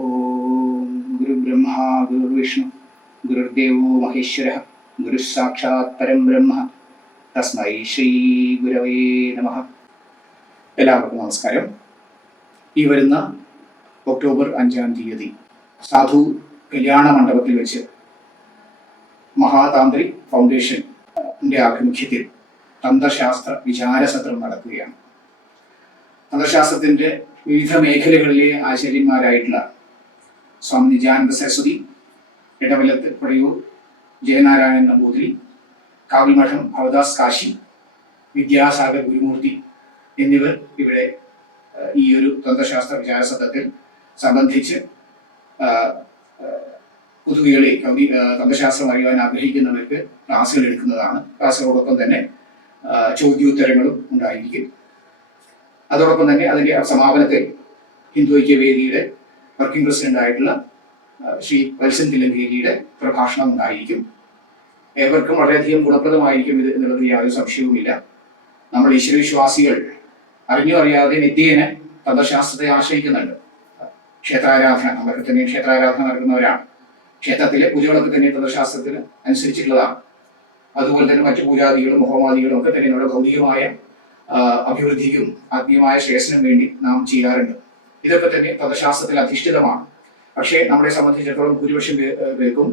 ഓം ഗുരു ബ്രഹ്മ ഗുരു വിഷ്ണു ഗുരുദേവോ മഹേശ്വര ഗുരു സാക്ഷാത് പരം ബ്രഹ്മ തസ്മൈ ശ്രീ ഗുരവേ നമഃ. എല്ലാവർക്കും നമസ്കാരം. ഈ വരുന്ന ഒക്ടോബർ 5-ാം തീയതി സാധു കല്യാണ മണ്ഡപത്തിൽ വെച്ച് മഹാതാന്ത്രിക് ഫൗണ്ടേഷന്റെ ആഭിമുഖ്യത്തിൽ തന്ത്രശാസ്ത്ര വിചാരസത്രം നടക്കുകയാണ്. തന്ത്രശാസ്ത്രത്തിന്റെ വിവിധ മേഖലകളിലെ ആചാര്യന്മാരായിട്ടുള്ള സ്വാമി നിജാനന്ദ സരസ്വതി, ഇടവലത്ത് പടയൂർ ജയനാരായണൻ നമ്പൂതിരി, കാവിൽമഠം ഭവദാസ് കാശി, വിദ്യാസാഗർ ഗുരുമൂർത്തി എന്നിവർ ഇവിടെ ഈ ഒരു തന്ത്രശാസ്ത്ര വിചാരസത്രത്തിൽ സംബന്ധിച്ച് പുതുകികളെ തന്ത്രശാസ്ത്രം അറിയാൻ ആഗ്രഹിക്കുന്നവർക്ക് ക്ലാസ്സുകൾ എടുക്കുന്നതാണ്. ക്ലാസ്സുകളോടൊപ്പം തന്നെ ചോദ്യോത്തരങ്ങളും ഉണ്ടായിരിക്കും. അതോടൊപ്പം തന്നെ അതിന്റെ സമാപനത്തിൽ ഹിന്ദു ഐക്യവേദിയുടെ വർക്കിംഗ് പ്രസിഡന്റ് ആയിട്ടുള്ള ശ്രീ വത്സൻ തില്ലങ്കേരിയുടെ പ്രഭാഷണം ഉണ്ടായിരിക്കും. ഏവർക്കും വളരെയധികം ഗുണപ്രദമായിരിക്കും ഇത് എന്നുള്ളതിൽ യാതൊരു സംശയവുമില്ല. നമ്മൾ ഈശ്വരവിശ്വാസികൾ അറിഞ്ഞോ അറിയാതെ നിത്യേന തന്ത്രശാസ്ത്രത്തെ ആശ്രയിക്കുന്നുണ്ട്. ക്ഷേത്രാരാധന, നമ്മളൊക്കെ തന്നെ ക്ഷേത്രാരാധന നടക്കുന്നവരാണ്. ക്ഷേത്രത്തിലെ പൂജകളൊക്കെ തന്നെ തന്ത്രശാസ്ത്രത്തിന് അനുസരിച്ചിട്ടുള്ളതാണ്. അതുപോലെ തന്നെ മറ്റു പൂജാദികളും ഹോമാദികളും ഒക്കെ തന്നെ നമ്മുടെ ഭൗതികമായ അഭിവൃദ്ധിക്കും ആത്മീയമായ ശ്രേയസിനും വേണ്ടി നാം ചെയ്യാറുണ്ട്. ഇതൊക്കെ തന്നെ തന്ത്രശാസ്ത്രത്തിൽ അധിഷ്ഠിതമാണ്. പക്ഷേ നമ്മളെ സംബന്ധിച്ചിടത്തോളം ഭൂരിപക്ഷം പേർക്കും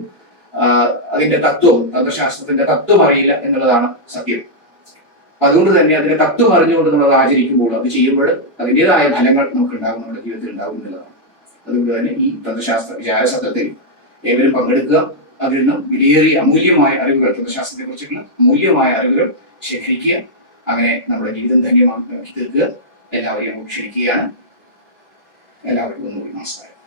അതിന്റെ തത്വം, തന്ത്രശാസ്ത്രത്തിന്റെ തത്വം അറിയില്ല എന്നുള്ളതാണ് സത്യം. അതുകൊണ്ട് തന്നെ അതിന്റെ തത്വം അറിഞ്ഞുകൊണ്ട് നമ്മൾ ആചരിക്കുമ്പോൾ, അത് ചെയ്യുമ്പോൾ അതിൻ്റെതായ ഫലങ്ങൾ നമുക്ക് ഉണ്ടാകും, നമ്മുടെ ജീവിതത്തിൽ ഉണ്ടാകും എന്നുള്ളതാണ്. അതുകൊണ്ട് തന്നെ ഈ തന്ത്രശാസ്ത്ര വിചാരസത്രത്തിൽ ഏവരും പങ്കെടുക്കുക. അതിൽ നിന്നും വിലയേറിയ അമൂല്യമായ അറിവുകൾ, തന്ത്രശാസ്ത്രത്തെ കുറിച്ചുള്ള അമൂല്യമായ അറിവുകൾ ശേഖരിക്കുക. അങ്ങനെ നമ്മുടെ ജീവിതം ധന്യമാക്കി തീർക്കുക. എല്ലാവരെയും ക്ഷണിക്കുകയാണ്. എല്ലാവർക്കും ഒന്നുകൂടി നമസ്കാരം.